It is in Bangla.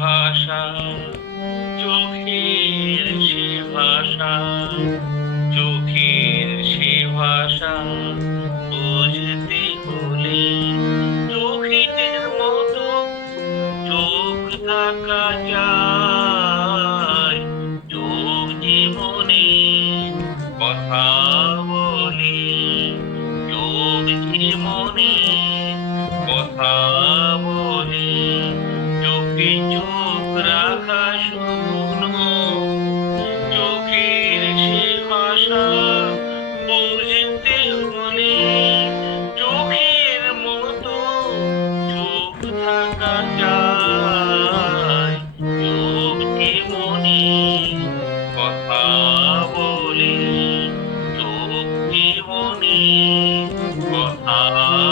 ভাষা চোখের সে ভাষা চোখের সে ভাষা মতো চোখ যায়। জীবনে কথা বলে কথা